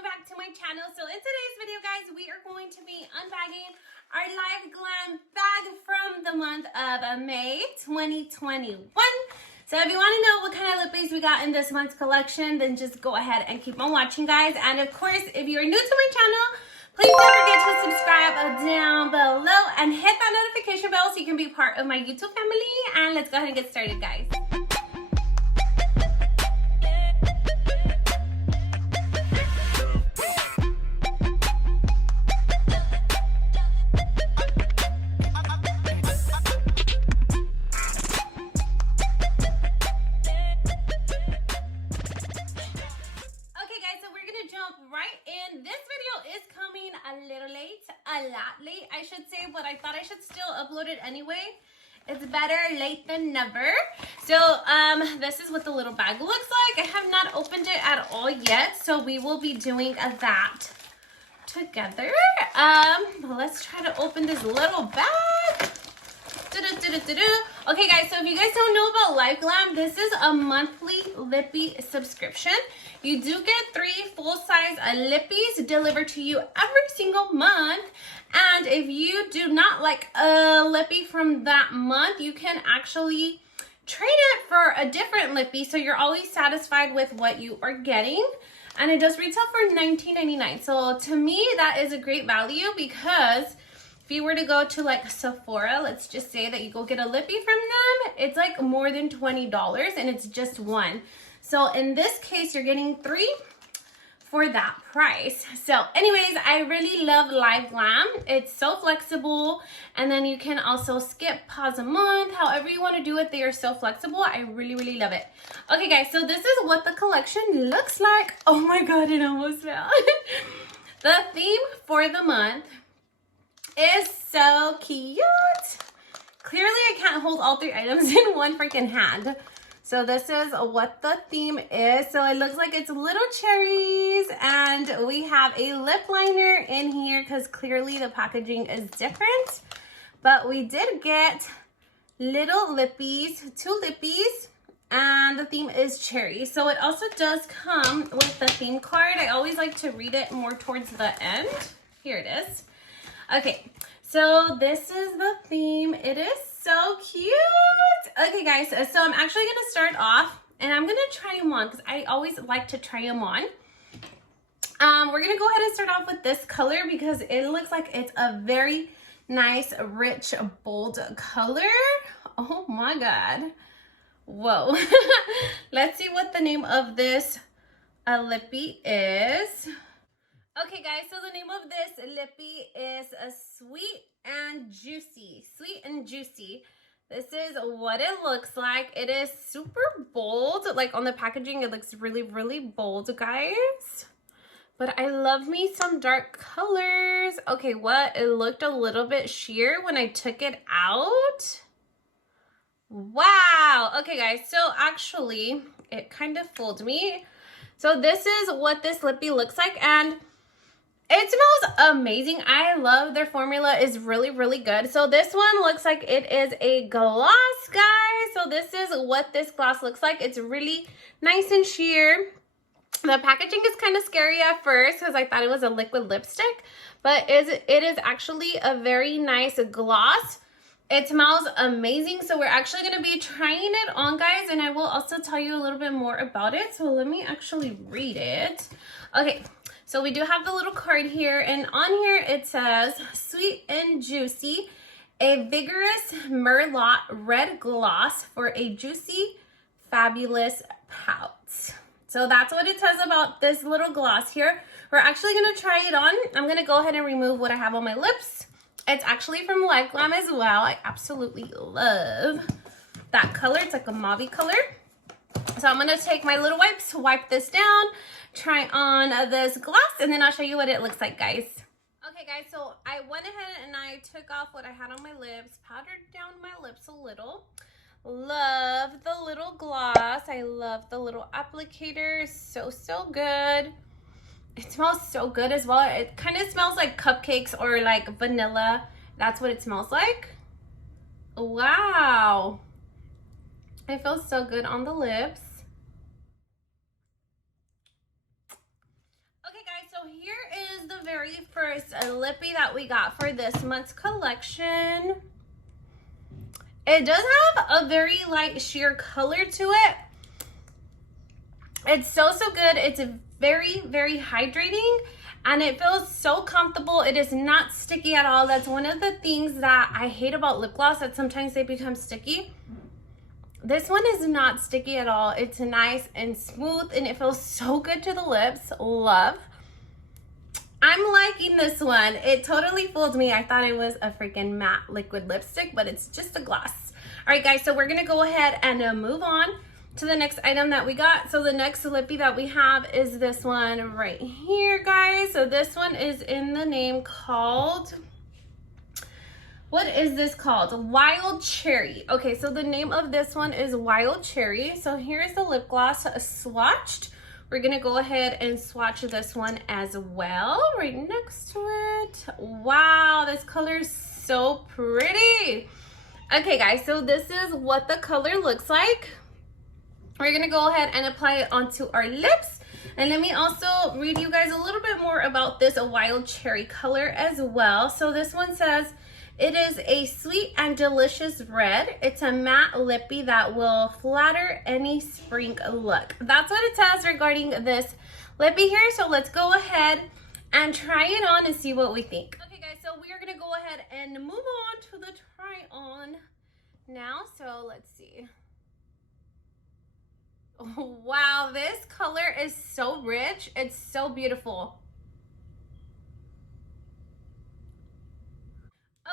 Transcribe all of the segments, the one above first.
welcome back to my channel. So in today's video, guys, we are going to be unbagging our LiveGlam bag from the month of May 2021. So if you want to know what kind of lippies we got in this month's collection, then just go ahead and keep on watching, guys. And of course, if you are new to my channel, please don't forget to subscribe down below and hit that notification bell so you can be part of my YouTube family. And let's go ahead and get started, guys. A lot late, I should say, but I thought I should still upload it anyway. It's better late than never. So this is what the little bag looks like. I have not opened it at all yet, so we will be doing that together. Let's try to open this little bag. Okay, guys, so if you guys don't know about LiveGlam, this is a monthly Lippy subscription. You do get 3 full-size Lippies delivered to you every single month. And if you do not like a Lippy from that month, you can actually trade it for a different Lippy, so you're always satisfied with what you are getting. And it does retail for $19.99. So to me, that is a great value, because if you were to go to like Sephora, let's just say that you go get a Lippy from them, it's like more than $20 and it's just one. So in this case, you're getting 3 for that price. So anyways, I really love LiveGlam. It's so flexible, and then you can also skip, pause a month, however you want to do it. They are so flexible. I really love it. Okay, guys, so this is what the collection looks like. Oh my god, it almost fell. The theme for the month is so cute. Clearly, I can't hold all 3 items in one freaking hand. So this is what the theme is. So it looks like it's little cherries, and we have a lip liner in here because clearly the packaging is different. But we did get little lippies, 2 lippies, and the theme is cherry. So it also does come with the theme card. I always like to read it more towards the end. Here it is. Okay, so this is the theme. It is so cute. Okay, guys, so I'm actually going to start off, and I'm going to try them on because I always like to try them on. We're going to go ahead and start off with this color because it looks like it's a very nice, rich, bold color. Oh my god. Whoa. Let's see what the name of this Lippy is. Okay, guys, so the name of this Lippy is a Sweet and Juicy. Sweet and Juicy. This is what it looks like. It is super bold. Like on the packaging, it looks really bold, guys. But I love me some dark colors. Okay, what? It looked a little bit sheer when I took it out. Wow. Okay, guys, so actually, it kind of fooled me. So this is what this Lippy looks like, and it smells amazing. I love their formula is really good. So this one looks like it is a gloss, guys. So this is what this gloss looks like. It's really nice and sheer. The packaging is kind of scary at first because I thought it was a liquid lipstick, but it is actually a very nice gloss. It smells amazing. So we're actually going to be trying it on, guys, and I will also tell you a little bit more about it. So let me actually read it. Okay. So we do have the little card here, and on here it says, Sweet and Juicy, a vigorous Merlot red gloss for a juicy, fabulous pout. So that's what it says about this little gloss here. We're actually going to try it on. I'm going to go ahead and remove what I have on my lips. It's actually from LiveGlam as well. I absolutely love that color. It's like a mauve color. So I'm going to take my little wipes, wipe this down, try on this gloss, and then I'll show you what it looks like, guys. Okay, guys, so I went ahead and I took off what I had on my lips, powdered down my lips a little. Love the little gloss. I love the little applicator. So good. It smells so good as well. It kind of smells like cupcakes or like vanilla. That's what it smells like. Wow. It feels so good on the lips. Okay, guys, so very first lippy that we got for this month's collection. It does have a very light sheer color to it. It's so good. It's very, very hydrating, and it feels so comfortable. It is not sticky at all. That's one of the things that I hate about lip gloss, that sometimes they become sticky. This one is not sticky at all. It's nice and smooth, and it feels so good to the lips. Love. I'm liking this one. It totally fooled me. I thought it was a freaking matte liquid lipstick, but it's just a gloss. All right, guys, so we're gonna go ahead and move on to the next item that we got. So the next lippy that we have is this one right here, guys. So this one is in the name called, what is this called? Wild Cherry. Okay, so the name of this one is Wild Cherry. So here's the lip gloss swatched. We're gonna go ahead and swatch this one as well, right next to it. Wow, this color is so pretty. Okay, guys, so this is what the color looks like. We're gonna go ahead and apply it onto our lips. And let me also read you guys a little bit more about this Wild Cherry color as well. So this one says, it is a sweet and delicious red. It's a matte lippy that will flatter any spring look. That's what it says regarding this lippy here. So let's go ahead and try it on and see what we think. Okay, guys, so we are gonna go ahead and move on to the try on now. So let's see. Wow, this color is so rich. It's so beautiful.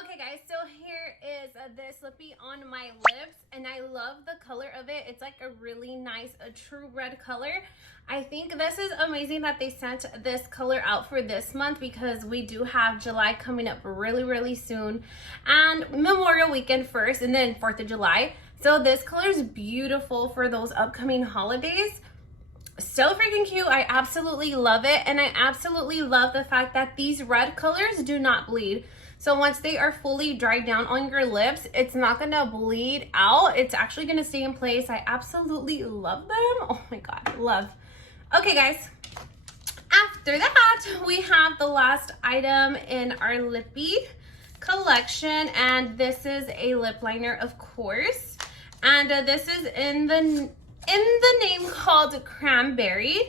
Okay, guys, so here is this lippy on my lips, and I love the color of it. It's like a really nice, a true red color. I think this is amazing that they sent this color out for this month, because we do have July coming up really, really soon, and Memorial Weekend first, and then 4th of July. So this color is beautiful for those upcoming holidays. So freaking cute. I absolutely love it, and I absolutely love the fact that these red colors do not bleed. So once they are fully dried down on your lips, it's not gonna bleed out. It's actually gonna stay in place. I absolutely love them. Oh my God, love. Okay, guys. After that, we have the last item in our lippy collection, and this is a lip liner, of course. And this is in the name called Cranberry.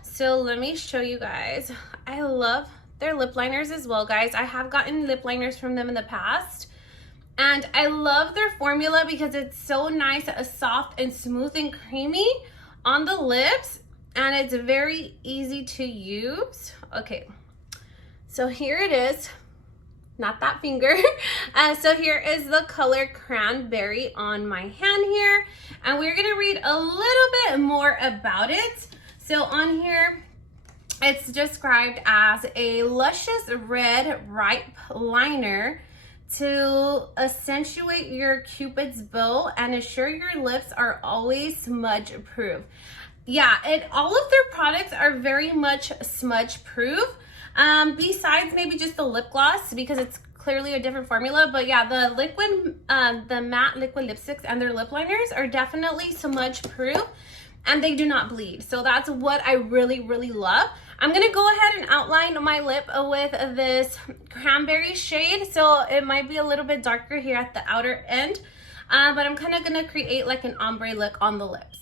So let me show you guys. I love their lip liners as well, guys. I have gotten lip liners from them in the past, and I love their formula because it's so nice, soft and smooth and creamy on the lips, and it's very easy to use. Okay, so here it is. Not that finger. So here is the color Cranberry on my hand here, and we're gonna read a little bit more about it. So on here, it's described as a luscious red ripe liner to accentuate your Cupid's bow and ensure your lips are always smudge proof. Yeah, and all of their products are very much smudge proof. Besides maybe just the lip gloss, because it's clearly a different formula. But yeah, the liquid, the matte liquid lipsticks and their lip liners are definitely smudge proof, and they do not bleed. So that's what I really, really love. I'm gonna go ahead and outline my lip with this Cranberry shade. So it might be a little bit darker here at the outer end, but I'm kind of gonna create like an ombre look on the lips.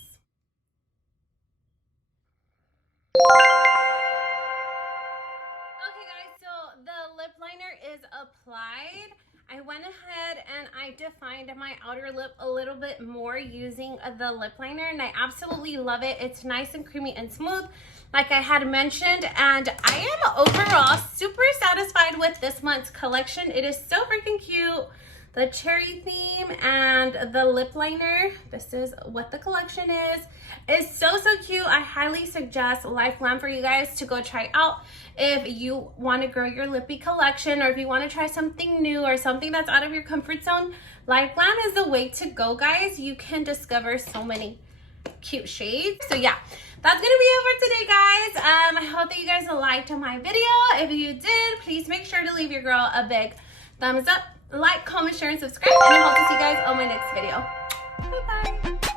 Lip liner is applied. I went ahead and I defined my outer lip a little bit more using the lip liner, and I absolutely love it. It's nice and creamy and smooth, like I had mentioned, and I am overall super satisfied with this month's collection. It is so freaking cute. The cherry theme and the lip liner, this is what the collection is. It's so cute. I highly suggest LiveGlam for you guys to go try out if you want to grow your lippy collection, or if you want to try something new or something that's out of your comfort zone. LiveGlam is the way to go, guys. You can discover so many cute shades. So yeah, that's gonna be it for today, guys. I hope that you guys liked my video. If you did, please make sure to leave your girl a big thumbs up, like, comment, share, and subscribe, and I hope to see you guys on my next video. Bye bye.